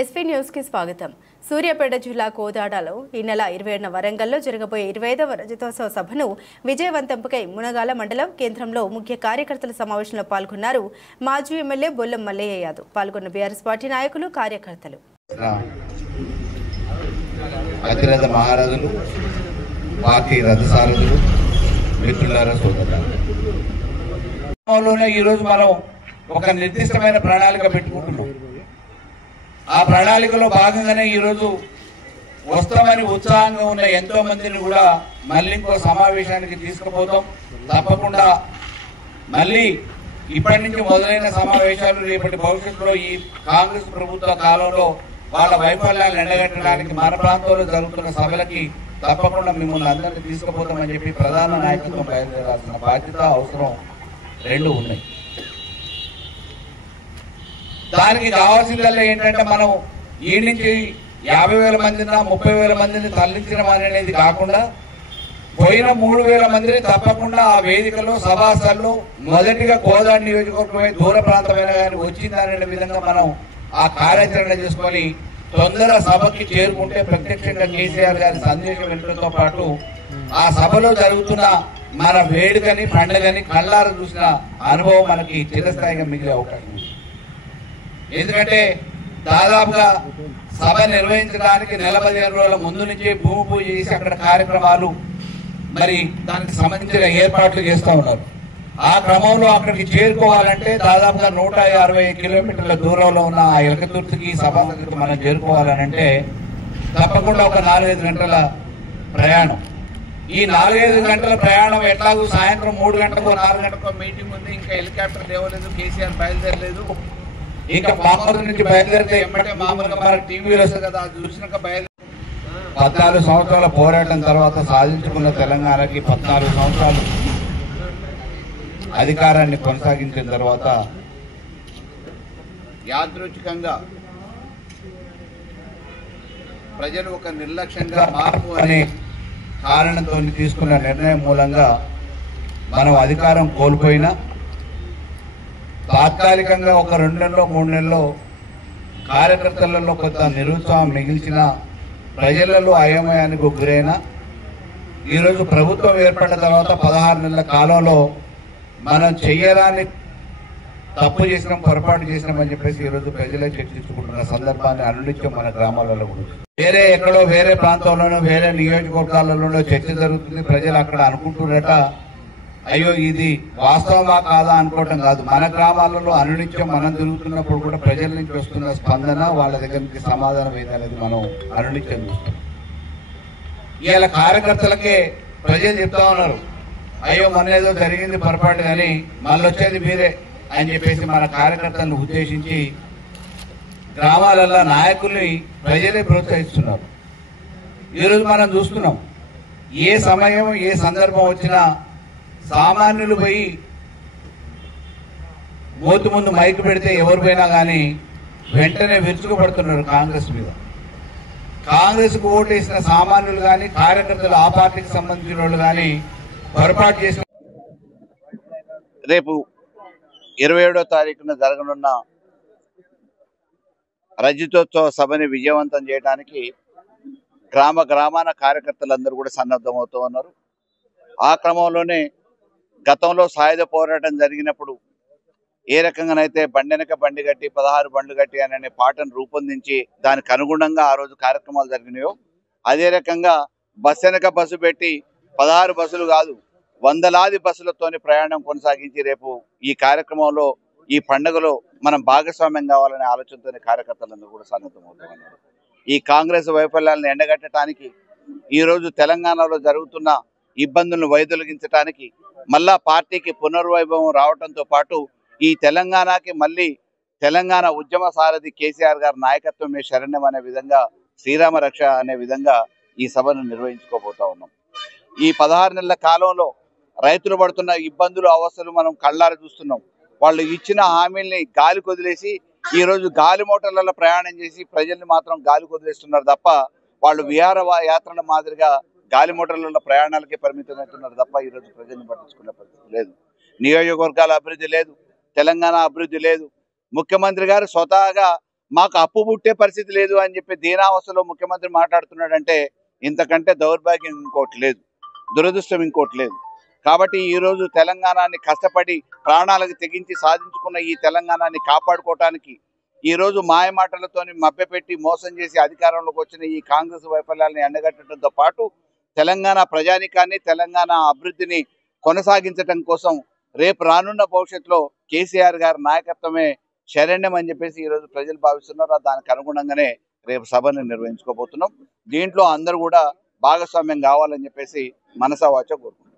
SP news కి స్వాగతం. సూర్యాపేట జిల్లా కోదాడలో ఈ నెల 27న వరంగల్లో జరగబోయే 25వ రజతోత్సవ సభను విజయవంతంపై మునగాల మండలం కేంద్రంలో ముఖ్య కార్యకర్తల సమావేశంలో పాల్గొన్నారు. మాజీ ఎమ్మెల్యే బొల్లం మల్లయ్య యాదవ్ పాల్గొన్న బీఆర్ఎస్ పార్టీ నాయకులు, కార్యకర్తలు. అతిరథ మహారాజులు, పార్టీ రథసారథులు, మిత్రులారా, సోదరులారా, ఈరోజు మనం ఒక నిర్దిష్టమైన ప్రణాళిక పెట్టుకుంటున్నాం. ఆ ప్రణాళికలో భాగంగానే ఈరోజు వస్తామని ఉత్సాహంగా ఉన్న ఎంతో మందిని కూడా మళ్ళీ ఇంకో సమావేశానికి తీసుకుపోతాం. తప్పకుండా మళ్ళీ ఇప్పటి నుంచి మొదలైన సమావేశాలు రేపటి భవిష్యత్తులో ఈ కాంగ్రెస్ ప్రభుత్వ కాలంలో వాళ్ళ వైఫల్యాలను ఎండగట్టడానికి మన ప్రాంతంలో జరుగుతున్న సభలకి తప్పకుండా మిమ్మల్ని అందరినీ తీసుకుపోతామని చెప్పి ప్రధాన నాయకత్వం బయలుదేరాల్సిన బాధ్యత, అవసరం రెండు ఉన్నాయి. దానికి కావాల్సిందల్లా ఏంటంటే మనం ఈ నుంచి 50,000 మందిని 30,000 మందిని తరలించడం అనేది కాకుండా పోయిన 3,000 మందిని తప్పకుండా ఆ వేదికలో సభాస్థల్లో మొదటిగా కోదాడ నియోజకవర్గమే దూర ప్రాంతమైన కానీ వచ్చిందనే విధంగా మనం ఆ కార్యాచరణ చేసుకొని తొందర సభకి చేరుకుంటే ప్రత్యక్షంగా కేసీఆర్ గారి సందేశం వినడంతో పాటు ఆ సభలో జరుగుతున్న మన వేడుకని, పండుగని కళ్ళారా చూసిన అనుభవం మనకి చిరస్థాయిగా మిగిలే అవకాశం ఉంది. ఎందుకంటే దాదాపుగా సభ నిర్వహించడానికి 15 రోజుల ముందు నుంచి భూమి పూజ చేసి అక్కడ కార్యక్రమాలు మరి దానికి సంబంధించిన ఏర్పాట్లు చేస్తూ ఉన్నారు. ఆ క్రమంలో అక్కడికి చేరుకోవాలంటే దాదాపుగా 160 కిలోమీటర్ల దూరంలో ఉన్న ఆ ఎలకతుర్తికి సభ దగ్గరికి మనం చేరుకోవాలనంటే తప్పకుండా ఒక 4-5 గంటల ప్రయాణం. ఈ 4-5 గంటల ప్రయాణం ఎట్లాగూ సాయంత్రం 3 గంటలకు 4 గంటలకు మీటింగ్ ఉంది. ఇంకా హెలికాప్టర్ లేవలేదు, కేసీఆర్ బయలుదేరలేదు. ఇంకా మామూలు నుంచి బయలుదేరితే ఎమ్మటే మామూలుగా మనకు టీవీలో వస్తుంది కదా, అది చూసినాక 14 సంవత్సరాల పోరాటం తర్వాత సాధించుకున్న తెలంగాణకి 14 సంవత్సరాలు అధికారాన్ని కొనసాగించిన తర్వాత యాదృచ్ఛికంగా ప్రజలు ఒక నిర్లక్ష్యంగా మార్పు అనే కారణంతో తీసుకున్న నిర్ణయం మూలంగా మనం అధికారం కోల్పోయినా తాత్కాలికంగా ఒక 2 నెలల్లో 3 నెలల్లో కార్యకర్తలలో కొంత నిరుత్సాహం మిగిల్చిన, ప్రజలలో అయోమయానికి గురైన ఈరోజు ప్రభుత్వం ఏర్పడిన తర్వాత 16 నెలల కాలంలో మనం చెయ్యరాని తప్పు చేసినాం, పొరపాటు చేసినామని చెప్పేసి ఈరోజు ప్రజలే చర్చించుకుంటున్న సందర్భాన్ని అనునిత్యం మన గ్రామాలలో కూడా వేరే ఎక్కడో వేరే ప్రాంతంలోనో వేరే నియోజకవర్గాలలోనో చర్చ జరుగుతుంది. ప్రజలు అక్కడ అనుకుంటున్నట అయ్యో ఇది వాస్తవమా కాదా అనుకోవటం కాదు. మన గ్రామాలలో అనునిత్యం మనం తిరుగుతున్నప్పుడు కూడా ప్రజల నుంచి వస్తున్న స్పందన, వాళ్ళ దగ్గర నుంచి సమాధానం ఏదనేది మనం అనునిత్యం చూస్తాం. ఇవాళ కార్యకర్తలకే ప్రజలు చెప్తా ఉన్నారు, అయ్యో మన ఏదో జరిగింది పొరపాటు కానీ మళ్ళీ వచ్చేది మీరే అని చెప్పేసి మన కార్యకర్తలను ఉద్దేశించి గ్రామాలలో నాయకుల్ని ప్రజలే ప్రోత్సహిస్తున్నారు. ఈరోజు మనం చూస్తున్నాం, ఏ సమయం ఏ సందర్భం వచ్చినా సామాన్యులు పోయి మోతు ముందు మైక్ పెడితే ఎవరు పోయినా కానీ వెంటనే విరుచుకుపడుతున్నారు కాంగ్రెస్ మీద. కాంగ్రెస్కు ఓటేసిన సామాన్యులు కానీ కార్యకర్తలు, ఆ పార్టీకి సంబంధించిన వాళ్ళు కానీ పొరపాటు చేసిన రేపు 27వ తారీఖున జరగనున్న రజతోత్సవ సభని విజయవంతం చేయడానికి గ్రామాన కార్యకర్తలందరూ కూడా సన్నద్ధమవుతూ ఉన్నారు. ఆ క్రమంలోనే గతంలో సాయుధ పోరాటం జరిగినప్పుడు ఏ రకంగానైతే బండెనక బండి గట్టి 16 బండ్లు గట్టి అనే పాటను రూపొందించి దానికి అనుగుణంగా ఆ రోజు కార్యక్రమాలు జరిగినాయో అదే రకంగా బస్సు వెనక బస్సు పెట్టి 16 బస్సులు కాదు వందలాది బస్సులతోని ప్రయాణం కొనసాగించి రేపు ఈ కార్యక్రమంలో ఈ పండుగలో మనం భాగస్వామ్యం కావాలనే ఆలోచనతోనే కార్యకర్తలందరూ కూడా సన్నద్ధమవుతున్నారు. ఈ కాంగ్రెస్ వైఫల్యాలను ఎండగట్టడానికి ఈరోజు తెలంగాణలో జరుగుతున్న ఇబ్బందులను వైదొలగించడానికి మళ్ళా పార్టీకి పునర్వైభవం రావడంతో పాటు ఈ తెలంగాణకి మళ్ళీ తెలంగాణ ఉద్యమ సారథి కేసీఆర్ గారి నాయకత్వమే శరణ్యం అనే విధంగా, శ్రీరామ రక్ష అనే విధంగా ఈ సభను నిర్వహించుకోబోతా ఉన్నాం. ఈ 16 నెలల కాలంలో రైతులు పడుతున్న ఇబ్బందులు, అవస్థలు మనం కళ్ళారా చూస్తున్నాం. వాళ్ళు ఇచ్చిన హామీల్ని గాలి కొదిలేసి ఈరోజు గాలి మోటార్లలో ప్రయాణం చేసి ప్రజల్ని మాత్రం గాలి కొదిలేస్తున్నారు తప్ప వాళ్ళు విహార యాత్రల మాదిరిగా గాలి మోటార్లలో ప్రయాణాలకే పరిమితమవుతున్నారు తప్ప ఈరోజు ప్రజల్ని పట్టించుకునే పరిస్థితి లేదు. నియోజకవర్గాల అభివృద్ధి లేదు, తెలంగాణ అభివృద్ధి లేదు. ముఖ్యమంత్రి గారు స్వతహాగా మాకు అప్పు పుట్టే పరిస్థితి లేదు అని చెప్పి దీనావస్థలో ముఖ్యమంత్రి మాట్లాడుతున్నాడంటే ఇంతకంటే దౌర్భాగ్యం ఇంకోటి లేదు, దురదృష్టం ఇంకోటి లేదు. కాబట్టి ఈరోజు తెలంగాణని కష్టపడి ప్రాణాలకు తెగించి సాధించుకున్న ఈ తెలంగాణని కాపాడుకోవటానికి ఈరోజు మాయమాటలతోని మభ్యపెట్టి మోసం చేసి అధికారంలోకి వచ్చిన ఈ కాంగ్రెస్ వైఫల్యాన్ని ఎండగట్టడంతో పాటు తెలంగాణ ప్రజానికాన్ని తెలంగాణ అభివృద్ధిని కొనసాగించడం కోసం రేపు రానున్న భవిష్యత్తులో కేసీఆర్ గారి నాయకత్వమే శరణ్యం అని చెప్పేసి ఈరోజు ప్రజలు భావిస్తున్నారు. దానికి అనుగుణంగానే రేపు సభను నిర్వహించుకోబోతున్నాం. దీంట్లో అందరూ కూడా భాగస్వామ్యం కావాలని చెప్పేసి మనసా వాచా కోరుకుంటున్నాం.